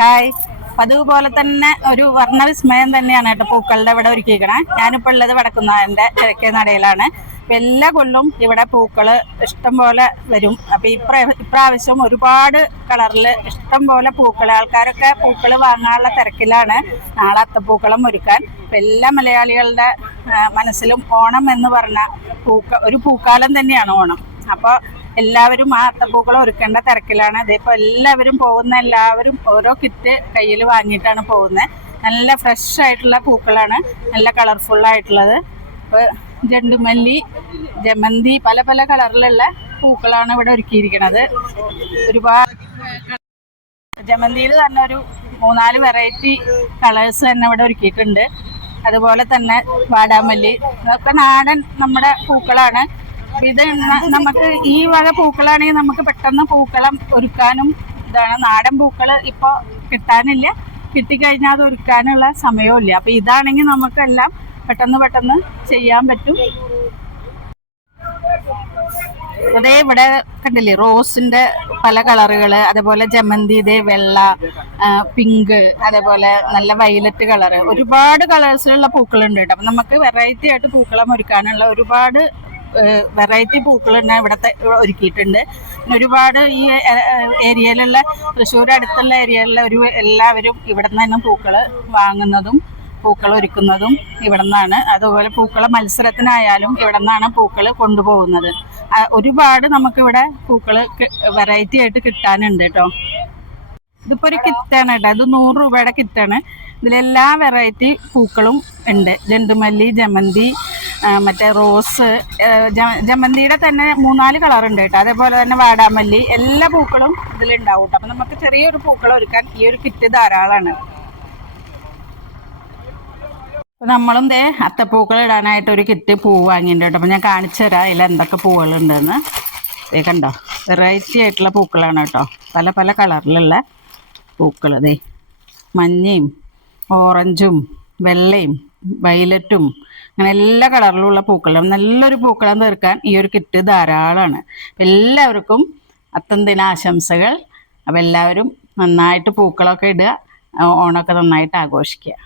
Hi. പതിവ് പോലെ തന്നെ ഒരു വർണ്ണവിസ്മയം തന്നെയാണ് കേട്ടോ പൂക്കളുടെ ഇവിടെ ഒരുക്കിയിരിക്കണേ. ഞാനിപ്പോൾ ഉള്ളത് വടക്കുന്നാഥൻ്റെ കിഴക്കേ നടയിലാണ്. അപ്പം എല്ലാ കൊല്ലവും ഇവിടെ പൂക്കള് ഇഷ്ടം പോലെ വരും. അപ്പം ഇപ്രാവശ്യം ഒരുപാട് കളറിൽ ഇഷ്ടം പോലെ പൂക്കൾ, ആൾക്കാരൊക്കെ പൂക്കൾ വാങ്ങാനുള്ള തിരക്കിലാണ് നാളെ അത്തപ്പൂക്കളം ഒരുക്കാൻ. അപ്പം എല്ലാ മലയാളികളുടെ മനസ്സിലും ഓണം എന്ന് പറഞ്ഞ ഒരു പൂക്കാലം തന്നെയാണ് ഓണം. അപ്പോൾ എല്ലാവരും ആ അത്തപ്പൂക്കളം ഒരുക്കേണ്ട തിരക്കിലാണ്. ഇതിപ്പോൾ എല്ലാവരും ഓരോ കിറ്റ് കയ്യിൽ വാങ്ങിയിട്ടാണ് പോകുന്നത്. നല്ല ഫ്രഷ് ആയിട്ടുള്ള പൂക്കളാണ്, നല്ല കളർഫുള്ളായിട്ടുള്ളത്. ഇപ്പോൾ ജെണ്ടുമല്ലി, ജമന്തി, പല പല കളറിലുള്ള പൂക്കളാണ് ഇവിടെ ഒരുക്കിയിരിക്കുന്നത്. ഒരുപാട് ജമന്തിയിൽ തന്നെ ഒരു 3-4 വെറൈറ്റി കളേഴ്സ് തന്നെ ഇവിടെ ഒരുക്കിയിട്ടുണ്ട്. അതുപോലെ തന്നെ വാടാമല്ലി, ഇതൊക്കെ നാടൻ നമ്മുടെ പൂക്കളാണ്. ഇത് നമുക്ക് ഈ വക പൂക്കളാണെങ്കിൽ നമുക്ക് പെട്ടെന്ന് പൂക്കളം ഒരുക്കാനും ഇതാണ്. നാടൻ പൂക്കൾ ഇപ്പോൾ കിട്ടാനില്ല, കിട്ടിക്കഴിഞ്ഞാൽ അത് ഒരുക്കാനുള്ള സമയവും ഇല്ല. അപ്പം ഇതാണെങ്കിൽ നമുക്കെല്ലാം പെട്ടെന്ന് ചെയ്യാൻ പറ്റും. അതേ ഇവിടെ കണ്ടില്ലേ റോസിന്റെ പല കളറുകൾ, അതേപോലെ ജമന്തി, ഇതേ വെള്ള, പിങ്ക്, അതേപോലെ നല്ല വയലറ്റ് കളറ്, ഒരുപാട് കളേഴ്സിലുള്ള പൂക്കളുണ്ട് കേട്ടോ. അപ്പം നമുക്ക് വെറൈറ്റി ആയിട്ട് പൂക്കളം ഒരുക്കാനുള്ള ഒരുപാട് വെറൈറ്റി പൂക്കൾ തന്നെ ഇവിടുത്തെ ഒരുക്കിയിട്ടുണ്ട്. ഒരുപാട് ഈ ഏരിയയിലുള്ള തൃശ്ശൂർ അടുത്തുള്ള ഏരിയയിലുള്ള എല്ലാവരും ഇവിടെ നിന്ന് തന്നെ പൂക്കൾ വാങ്ങുന്നതും പൂക്കൾ ഒരുക്കുന്നതും ഇവിടെ നിന്നാണ്. അതുപോലെ പൂക്കള മത്സരത്തിനായാലും ഇവിടെ നിന്നാണ് പൂക്കൾ കൊണ്ടുപോകുന്നത്. ഒരുപാട് നമുക്കിവിടെ പൂക്കൾ വെറൈറ്റി ആയിട്ട് കിട്ടാനുണ്ട് കേട്ടോ. ഇതിപ്പോൾ ഒരു കിറ്റാണ് കേട്ടോ, ഇത് 100 രൂപയുടെ കിറ്റാണ്. ഇതിലെല്ലാ വെറൈറ്റി പൂക്കളും ഉണ്ട്. ജെണ്ടുമല്ലി, ജമന്തി, മറ്റേ റോസ്, ജമന്തിയുടെ തന്നെ 3-4 കളറുണ്ട് കേട്ടോ. അതേപോലെ തന്നെ വാടാമല്ലി, എല്ലാ പൂക്കളും ഇതിലുണ്ടാവും കേട്ടോ. അപ്പം നമുക്ക് ചെറിയൊരു പൂക്കളം ഒരുക്കാൻ ഈ ഒരു കിറ്റ് ധാരാളമാണ്. അപ്പം നമ്മളും അത്തപ്പൂക്കൾ ഇടാനായിട്ട് ഒരു കിറ്റ് പൂവ് വാങ്ങിയിട്ടുണ്ട് കേട്ടോ. അപ്പം ഞാൻ കാണിച്ചു തരാം അതിൽ എന്തൊക്കെ പൂക്കളുണ്ടെന്ന്. കണ്ടോ, വെറൈറ്റി ആയിട്ടുള്ള പൂക്കളാണ് കേട്ടോ, പല പല കളറിലുള്ള പൂക്കൾ. മഞ്ഞയും ഓറഞ്ചും വെള്ളയും വയലറ്റും അങ്ങനെ എല്ലാ കളറിലുള്ള പൂക്കളും. നല്ലൊരു പൂക്കളം തീർക്കാൻ ഈ ഒരു കിറ്റ് ധാരാളമാണ്. എല്ലാവർക്കും അത്തം ദിനാശംസകൾ. അപ്പം എല്ലാവരും നന്നായിട്ട് പൂക്കളമൊക്കെ ഇടുക, ഓണമൊക്കെ നന്നായിട്ട് ആഘോഷിക്കുക.